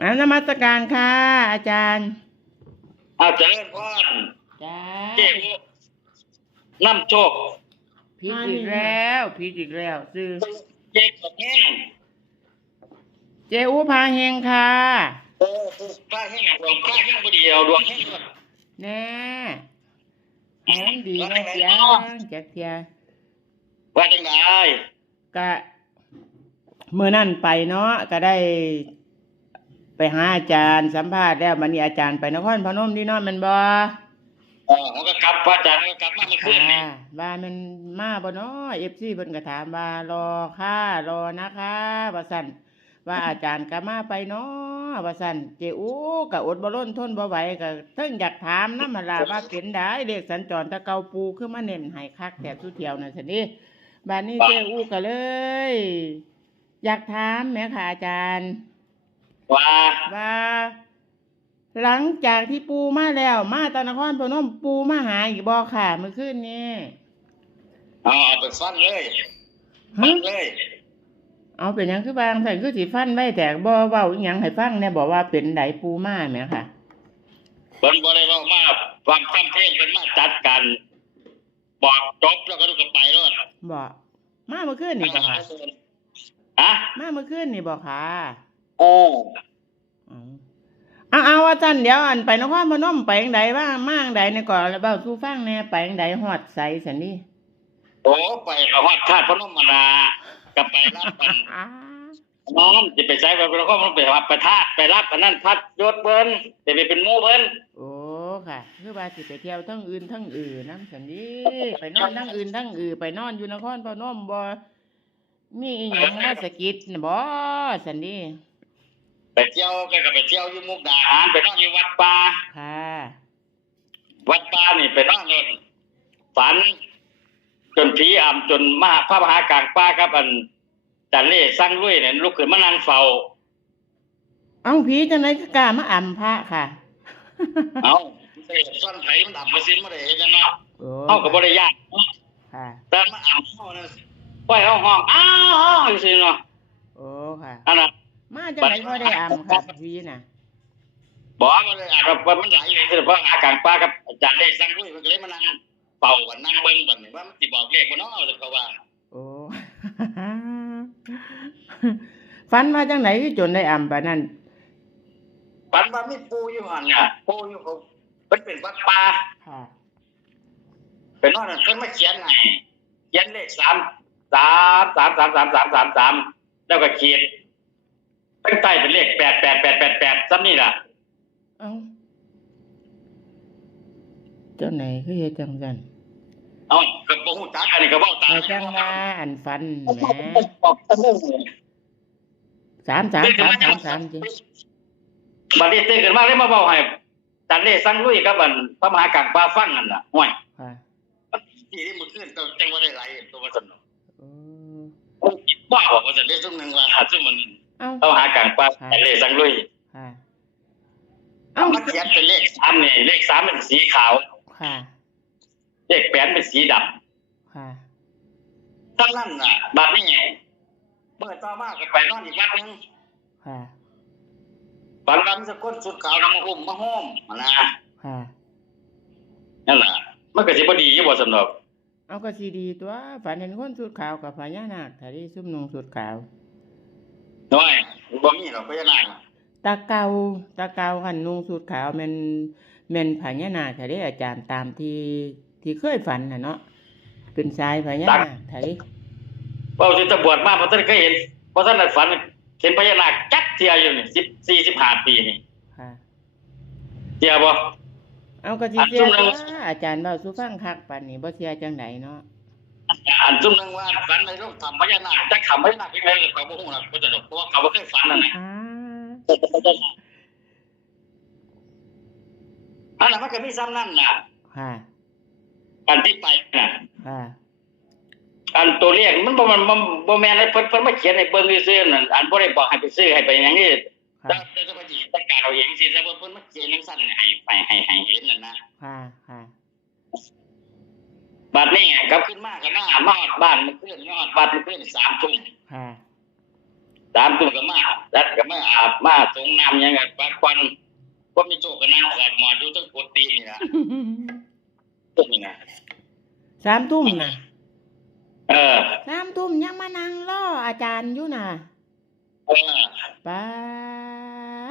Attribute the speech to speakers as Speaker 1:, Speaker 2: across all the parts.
Speaker 1: อ่านมัสการค่ะ อาจารย์
Speaker 2: อาเจริญพร
Speaker 1: จ้า
Speaker 2: เจ๊น้ำโชค
Speaker 1: พีกอีกแล้วพีกอีกแล้วซื้อ
Speaker 2: เจ๊กบแห้ง
Speaker 1: เจอูพาเฮงค่ะ
Speaker 2: เออข้าแห้งดวงข้าแห้งบ่ดีเอาดวงแห้งก่อน
Speaker 1: แน่แหงดีนะเสียงจักเทีย
Speaker 2: ว่าจังได
Speaker 1: ก็เมื่อนั่นไปเนาะก็ได้ ไปหาอาจารย์สัมภาษณ์แล้วมันนี้อาจารย์ไปนครพนมที่นอนแมันบ่
Speaker 2: เออเขาก็กลับพระอาจารย์ก็กลับมาเมื่อคืนนี่
Speaker 1: ค่ะว่ามันมาบ่เนาะ FC เพิ่นก็ถามว่ารอค่ะรอนะคะว่าซั่นว่าอาจารย์ก็มาไปเนาะว่าซั่นเจอูก็อดบ่ล้นทนบ่ไหวก็เพิ่งอยากถามนำหั่นล่ะว่าเป็นได้เลขสัญจรตะเกาปูคือมาเน้นให้คักแต่สุเที่ยวนั่นซั่นนี่บัดนี้เจอูก็เลย อยากถามแหม่ค่ะอาจารย์
Speaker 2: ว่า
Speaker 1: ว่า หลังจากที่ปูมาแล้ว มาตะนครพนมปูมาหาอีกบ่ค่ะเมื่อคืนนี้
Speaker 2: เอาเอาไปฟันเลยฟั
Speaker 1: ฮะ
Speaker 2: นเลย
Speaker 1: เอาเป็นหยังคือบางใส่คือสิฟันไว้แต่บ่เว้าอีหยังให้ฟังแหน่บอกว่าเป็นไดปูมาแหมค่ะ
Speaker 2: เพิ่นบ่ได้เว้ามาความความเพลงเพิ่นมาจัดกันบอกจบแล้วก็ลูกก็ไปรถ
Speaker 1: บอกมาเมื่อคืนนี่บ่ค่ะ
Speaker 2: ฮะ
Speaker 1: มาเมื่อคืนนี่บ่ค่ะ
Speaker 2: โอ้
Speaker 1: เอาเอาว่าจันเดี๋ยวอันไปนครพนมไปจังใดว่ามาจังใดในก่อนแล้วเบ้าสู่ฟังแหน่ไปจังใดฮอดไสสันนี่
Speaker 2: โอ้ไปกับฮอดธาตุพนมมานาก็ไปรับกัน
Speaker 1: อ้า
Speaker 2: น้องจะไปใช้ไปแล้วก็มันไปรับประทาดไปรับอันนั้นพัดยศเบิ้นจะไปเป็นหมู่เบิ้น
Speaker 1: โอ้ค่ะคือว่าสิไปเที่ยวทั้งอื่นทั้งอื่นนำสันนี่ไปนอนทั้งอื่นทั้งอื่นไปนอนอยู่นครพนมบ่มีอีหยังมาสะกิดน่ะบ่สันนี่
Speaker 2: ไปเที่ยวก็ก็ไปเที่ยวอยู่มุกดาหารไปนอนอยู่วัดป่า
Speaker 1: ค่ะ
Speaker 2: วัดป่านี่ไปนอนเลยฝัน จนผีอำจนมหาพระมหากลางป่าครับ อันจันเล่สร้างลุยเนี่ยลุกขึ้นมานั่งเฝ้า
Speaker 1: เอาผีจังไหนก็กล้ามาอ่ำพระค่ะ
Speaker 2: เอาเตะซ่อนไผมันอับมาซิมมาได้เห็นจังเนาะ
Speaker 1: โอ้
Speaker 2: เฮาก็บ่ได้ยากเนาะ
Speaker 1: ค่ะ
Speaker 2: แต่มาอ่ำเฮานั่นปล่อยเฮาห้องอ้าวจังซี่เนาะ
Speaker 1: โอ้ค่ะ
Speaker 2: อันน่ะ
Speaker 1: มาจังไหนก็ได้อ่ำค่ะผีน่ะ
Speaker 2: บอกมาเลยอ่านว่ามันหลายอย่างคือเพราะหากลางป่ากับอาจารย์เลขสร้างด้วยมันก็เลยมานั่งเป่ากันนั่งเบิ้งบันว่ามันสิบอกเลขบ่เนาะเลยเขาว่า
Speaker 1: โอ้ฝันว่าจังไหนคือจนได้อ่ำปานนั้น
Speaker 2: ปันว่ามีปูอยู่หั่นน่ะปูอยู่เขามันเป็นวัดป่า
Speaker 1: ค่ะ
Speaker 2: เป็นนอนนั่นเพิ่นมาเขียนให้เขียนเลขสามสามสามสามสามสามสามสามแล้วก็ขีด ตั้งใต้เป็นเลขแปดแปดแปดแปดแปดซ้ำนี่ล่ะ
Speaker 1: เอ้าเจ้าไหนคือเฮ็ดจังซั่น
Speaker 2: เอ้าก็บ่ฮู้จักอันนี้ก็เว้าตาม
Speaker 1: เอาจังว่าอันฝันแหม
Speaker 2: บอกตะลึง
Speaker 1: สามสามสามสามสามจิ
Speaker 2: บัดนี้ตื่นขึ้นมาเลยมาเว้าให้อาจารย์เลขสร้างลุยกับอันพระมหากลางป่าฟังนั่นน่ะห่วย
Speaker 1: ค่ะ
Speaker 2: ที่นี่มันขึ้นตัวจังว่าได้หลายตัวมันสนุก
Speaker 1: โอ้
Speaker 2: บ้าบอกว่าจะเรียกซุ่มหนึ่งว่าหาซุ่มมัน
Speaker 1: เอ้า
Speaker 2: เอาหากลางป่าแต่เลขสังลุย
Speaker 1: ค่ะ
Speaker 2: เอา
Speaker 1: เอ้า
Speaker 2: มาเขียนเป็นเลขสามนี่เลขสามเป็นสีขาว
Speaker 1: ค่ะ
Speaker 2: เลขแปดเป็นสีด
Speaker 1: ค่ะำ
Speaker 2: ทั้งนั้นน่ะบัดนี้เมื่อต่อมาก็ไปนอนอีกวัดหนึง
Speaker 1: ค่ะ
Speaker 2: ฝันว่ามีสกุลสุดขาวนำมาอุ้มมาห้อมมานะ
Speaker 1: ค่ะ
Speaker 2: นั่นแหละมันก็สิบ่ดีอยู่บ่สำหรับ
Speaker 1: เอาก็สีดีตัวฝันเห็นคนสุดขาวกับพญานาคถ้าได้ซุ่มนุงสุดขาว
Speaker 2: น้อยบ่มีหรอกพญานาค
Speaker 1: ตาเกาตาเกาหันนุงสุดขาวแม่นแม่นพญานาคถ้าได้อาจารย์ตามที่ที่เคยฝันน่ะเนาะเป็นชายพญานาคถ้าได้
Speaker 2: เว้าสิตะบวชมาบ่ทันเคยเห็นบ่ทันได้ฝันเห็นพญานาคจักเที่ยอยู่นี่10 45ปีนี่
Speaker 1: ค่ะ
Speaker 2: เที่ยบ่
Speaker 1: เอาก็สิ
Speaker 2: อัน
Speaker 1: เสีย
Speaker 2: ซุ่ม
Speaker 1: ตั
Speaker 2: นึ
Speaker 1: ว
Speaker 2: ง
Speaker 1: อาจารย์เว้าสู่ฟังคักปานนี้บ่เสียจังไดเนาะ
Speaker 2: อันซุ่มหนึงว่าฝันในโลกธรรมพญานาคจักคำพญานาคเป็นไงก็บ่ฮู้หรอกบ่สนุกเพราะว่าเขาบ่เคยฝันนั่นน่ะ
Speaker 1: อ่า
Speaker 2: อันนั้นมันก็มีซ้ำนั่นน่ะ
Speaker 1: ค่ะ
Speaker 2: อันที่ไปน่ะ
Speaker 1: ค่ะ
Speaker 2: อันตัวเลขมันบ่มันบ่บ่แม่นให้เพิ่นเพิ่นมาเขียนให้เบิ่งซื่อๆนั่นอันบ่ได้บอกให้ไปซื้อให้ไปหยังนี่
Speaker 1: ค่ะ
Speaker 2: แต่แต่จะไปจัดการเอาเองสิแต่ว่าเพิ่นมาเขียนจังซั่นให้ไปให้ให้เห็นนั่นนะ
Speaker 1: ค่ะค่ะ
Speaker 2: บัดนี้กลับขึ้นมาก็มามาฮอดบ้านมันขึ้นมาฮอดบ้านมันขึ้น3ทุ่ม
Speaker 1: ค่ะ
Speaker 2: สามทุ่มก็มาแล้วก็มาอาบมาสงน้ำหยังไงปัดควันก็มีโชคกันนั่งขอดหมอดดูทั้งกุฏินี่นะตรงนี้นะ
Speaker 1: สามทุ่มน่ะ
Speaker 2: เออ
Speaker 1: สามทุ่มยังมานั่งรออาจารย์อยู่น่ะ
Speaker 2: เออ
Speaker 1: ป้า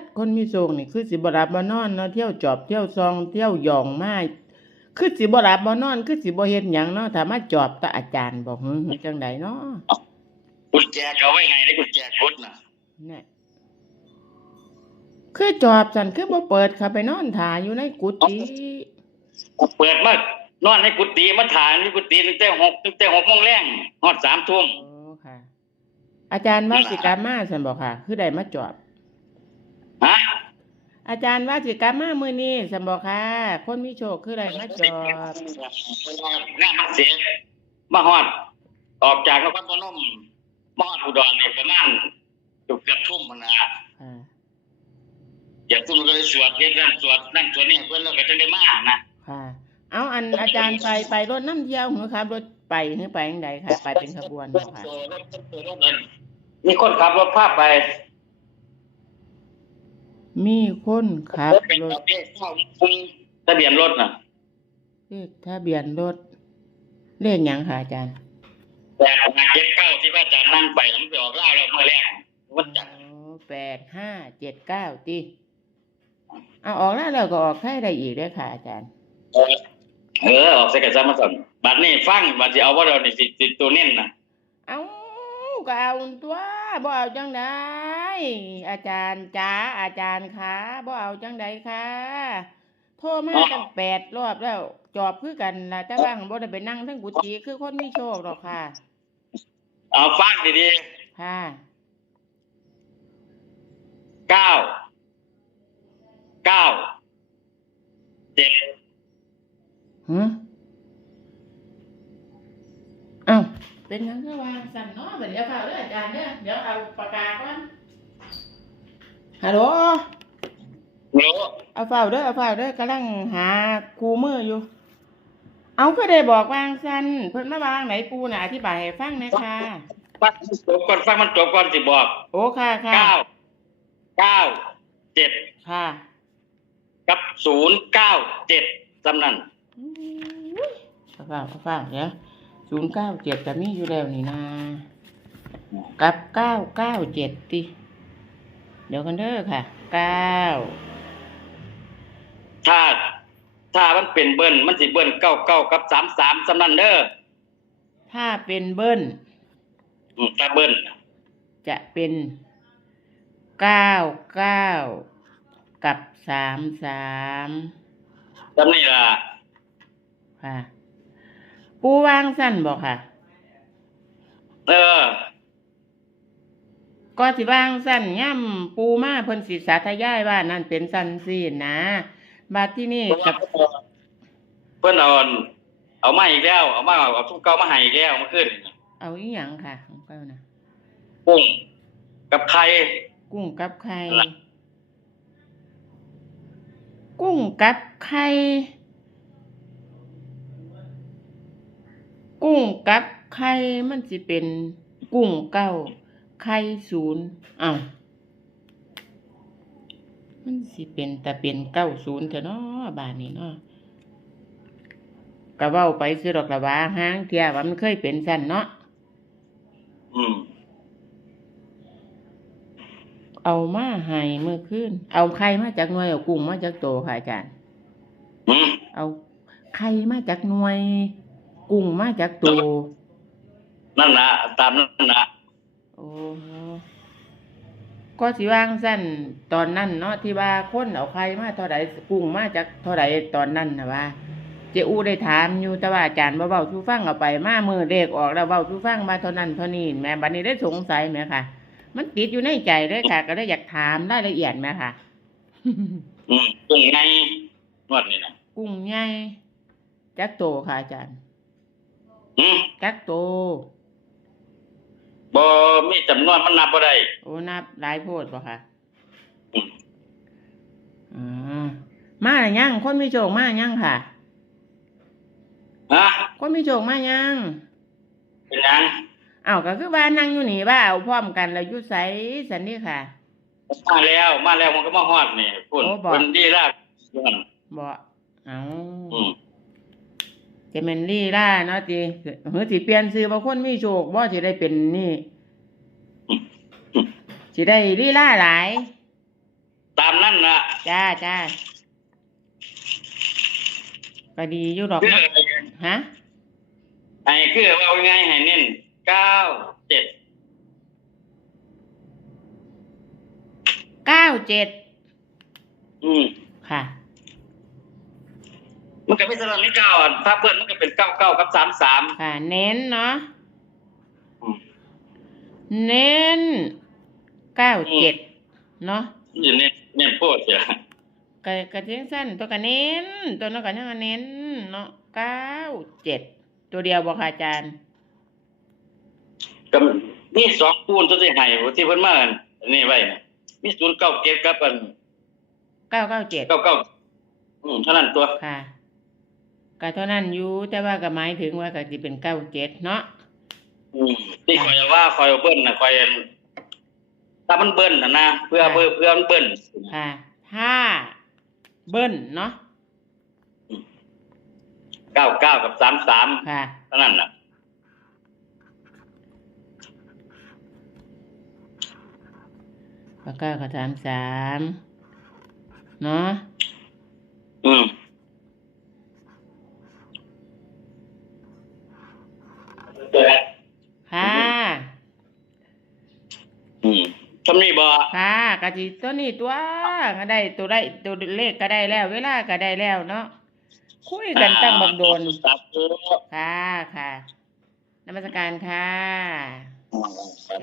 Speaker 1: ดคนมีโศกนี่คือสิบรับบ่นอนเนาะเที่ยวจอบเที่ยวซองเที่ยวหยองมา คือสิบรับบ่นอน คือสิบ่เฮ็ดหยังเนาะถ้ามาจอบแตาอาจารย์บอกหึจังไดเนาะ
Speaker 2: กุญแจเขาไว้ไงในกุญแจกุดน่ะ
Speaker 1: เนี่ยคือจอบสันคือบ่เปิดเข้าไปนอนถ่าอยู่ในกุฏิ
Speaker 2: เปิดมานอนในกุฏิมาถ่ายในกุฏิตั้งแต่หกตั้งแต่หกโมงแรงฮอดสามทุ่ม
Speaker 1: โอ้ค่ะ อาจารย์ว่าสิกลับมาสันบอกค่ะ คือได้มาจอบ
Speaker 2: ฮะ
Speaker 1: อาจารย์ว่าสิกลับมามื้อนี้สันบอกค่ะ คนมีโชคคือได้มาจอบ
Speaker 2: งานมันเสียมาฮอด ออกจากนครพนมมาฮอดอุดรเนี่ยประมาณเกือบเกือบทุ่มมันนะ
Speaker 1: ค่ะ
Speaker 2: อย่าทุ่มก็เลยสวดเรียนนั่นสวดนั่นสวดนี่เพื่อนเราก็จะได้มานะ
Speaker 1: ค่ะ เอาอันอาจารย์ไปไปรถน้ำเที่ยวหรือครับรถไปหรือไปจังใดค่ะ ไปเป็นขบวนบ่ค่ะ
Speaker 2: มีคนขับรถพาไป
Speaker 1: มีคนขับ
Speaker 2: เป็น
Speaker 1: ร
Speaker 2: ร
Speaker 1: ถ
Speaker 2: ถทะเบียนรถน่ะ
Speaker 1: เลขทะเบียนรถเลขหยังค่ะอาจารย์
Speaker 2: แต่หนักเจ็ดเก้าที่พระอาจารย์นั่งไปผมไปออกล่าเราเมื่อแรกวันจันทร์
Speaker 1: โอ้แปดห้าเจ็ดเก้าติเอาออกแล้วเราก็ออกให้ได้อีกได้อค่ะอาจารย์
Speaker 2: เออออกเสกสรรมาสอนบัดนี้ฟังบัดสิเอาว่าเรานี่สิสิตัวเน้นน่ะ
Speaker 1: เอาก็เอาตัวบ่เอาจังได อาจารย์จ้าอาจารย์คะบ่เอาจังไดคะโทรมาตั้งแปดรอบแล้ว จอบคือกันล่ะแต่ว่าของบ่ได้ไปนั่งทั้งกุฏิคือคนมีโชคหรอกค่ะ
Speaker 2: เอาฟังดี
Speaker 1: ค่ะ
Speaker 2: ๆเก้า เก้า เจ็ด
Speaker 1: ฮะเอ้าเป็นหยังก็วางสั่นเนาะบัดเดี๋ยวเฝ้าเด้ออาจารย์เด้อเดี๋ยวเอาปากกาก่อน ฮัลโหล
Speaker 2: รู้
Speaker 1: เอาเฝ้าเด้อเอาเฝ้าเด้อกำลังหาครูมืออยู่ เอาคือได้บอกวางสันเพิ่นมาวางไหนปูน่ะอธิบายให้ฟังหนะค่ะ
Speaker 2: ฟังมันจบก่อนฟังมันจบก่อนสิบอก
Speaker 1: โอ้ค่ะค่ะ
Speaker 2: เก้าเก้าเจ็ด
Speaker 1: ค่ะ
Speaker 2: กับศูนย์เก้าเจ็ดจำนั้น
Speaker 1: อื้อเอาเฝ้าเอาเฝ้าเดี๋ยวศูนย์เก้าเจ็ดจะมีอยู่แล้วนี่นากับเก้าเก้าเจ็ดติ เดี๋ยวกันเด้อค่ะเก้า
Speaker 2: ถ้าถ้ามันเป็นเบิ้ลมันสิเบิ้ลเก้าเก้ากับสามสามจำนั้นเด้อ
Speaker 1: ถ้าเป็นเบิ้ล
Speaker 2: อืมถ้าเบิ้ล
Speaker 1: จะเป็นเก้าเก้ากับสามสาม
Speaker 2: จำนี่ล่ะ
Speaker 1: ค่ะ ปูวางสั้นบอกค่ะ
Speaker 2: เออ
Speaker 1: ก็สิวางสั้นย่ำปูมาเพิ่นสิสาธยายว่านั่นเป็นสั้นสินะบัดที่นี่กับ
Speaker 2: เพื่อนเอาอันเอามาอีกแล้ว เอามาเอาทุกเก่ามาให้อีกแล้วเมื่อคืน
Speaker 1: เอาอีหยังค่ะของเก้านะ
Speaker 2: กุ้งกับไข่
Speaker 1: กุ้งกับไข่
Speaker 2: ล่ะ
Speaker 1: กุ้งกับไข่กุ้งกับไข่มันสิเป็นกุ้งเก้า ไข่ศูนย์อ้าวมันสิเป็นแต่เป็นเก้าศูนย์เถอะเนาะบานนี้เนาะก็เว้าไปซื้อดอกละว่าห้างเทียว่ามันเคยเป็นสั้นเนาะ
Speaker 2: อืม
Speaker 1: เอามาให้เมื่อคืนเอาไข่มาจากหน่วยเอากุ้งมาจากโตค่ะอาจารย์
Speaker 2: อืม
Speaker 1: เอาไข่มาจากหน่วย กุ้งมาจากโต
Speaker 2: นั่นนะตามนั่นนะ
Speaker 1: โอ้โหก็สิวางสั้นตอนนั้นเนาะที่ว่าคนเอาไข่มาเท่าใดกุ้งมาจากเท่าใดตอนนั้นนะว่าเจอูได้ถามอยู่แต่ว่าอาจารย์บ่เว้าสู่ฟังเอาไปมามือเลขออกแล้วเว้าสู่ฟังมาเท่านั้นเท่านี้แม่บัดนี้ได้สงสัยไหมค่ะ มันติดอยู่ในใจเลยค่ะ ก็เลยอยากถามรายละเอียดไหมค่ะ
Speaker 2: อืมกุ้งไงนวดนี่นะ
Speaker 1: กุ้งใหญ่จักโตค่ะอาจารย์
Speaker 2: อืม
Speaker 1: จักโต
Speaker 2: บ่มีจำนวนมันนับบ่ได้
Speaker 1: โอ้นับหลายโพดบ่ค่ะ
Speaker 2: อืม
Speaker 1: อ่ามาหรือยังคนมีโชคมาหรือยังค่ะ
Speaker 2: ฮะ
Speaker 1: คนมีโชคมายัง
Speaker 2: เป็นหยัง
Speaker 1: อ้าวก็คือว่านั่งอยู่นี่ว่าเอาพร้อมกันแล้วอยู่ไสสันนี่ค่ะ
Speaker 2: มาแล้ว มาแล้วมันก็มาฮอดนี่พุ่น
Speaker 1: โอ้บอก
Speaker 2: เพิ่นดีลาเพิ่น
Speaker 1: บ่เอา
Speaker 2: อืม
Speaker 1: จะเป็นลี่ล่าเนาะติเฮ้ยสิเปลี่ยนซื้อบ่คนมีโชคบ่สิได้เป็นนี่สิได้ลี่ล่าหลาย
Speaker 2: ตามนั้นน่ะ
Speaker 1: จ้าจ้าก็ดีอยู่ดอก
Speaker 2: คือ
Speaker 1: เนาะฮะ
Speaker 2: ไอ้คือว่าเอาง่ายๆให้เน้นเก้าเจ็ด
Speaker 1: เก้าเจ็ด
Speaker 2: อืม
Speaker 1: ค่ะ
Speaker 2: มันก็มีสลับนี่เก้าอะถ้าเพื่อนมันก็เป็นเก้าเก้ากับสามสาม
Speaker 1: ค่ะ เน้นเนาะ
Speaker 2: อืม
Speaker 1: เน้นเก้าเจ็ดเนาะ
Speaker 2: อยู่เนี่ยเนี่ยโพดเสีย
Speaker 1: กะกะเทียงสั้นตัวกะเน้น ตัวนั้นกะยังกะเน้นเนาะเก้าเจ็ดตัวเดียวบ่ค่ะอาจารย์
Speaker 2: ก็มีสองคูณตัวที่ให้ที่เพิ่นมาอันนี้ไว้นะมีศูนย์เก้าเจ็ดกับอัน
Speaker 1: เก้าเก้าเจ็ด
Speaker 2: เก้าเก้าอืมเท่านั้นตัว
Speaker 1: ค่ะ ก็เท่านั้นอยู่แต่ว่าก็หมายถึงว่าก็สิเป็นเก้าเจ็ดเนาะ
Speaker 2: อืมที่คอยว่าคอยเอาเบิ้ลนะคอยถ้ามันเบิ้ลนะนะเพื่อเพื่อเพื่อมันเบิ้ล
Speaker 1: ค่ะถ้าเบิ้ลเนาะ
Speaker 2: เก้าเก้ากับสามสาม
Speaker 1: ค่ะ
Speaker 2: เท่านั้นน่ะ
Speaker 1: แล้วก็กระถามสามเนาะ
Speaker 2: อืม
Speaker 1: ค่ะ
Speaker 2: อืม ทำนี่บ่
Speaker 1: ค่ะกะจิตัวนี้ตัวก็ได้ตัวได้ตัวเลขก็ได้แล้ว เวลาก็ได้แล้วเนาะคุยกันตั้งบักโดน
Speaker 2: สาธุ
Speaker 1: ค่ะค่ะนมัสการค่ะ
Speaker 2: สา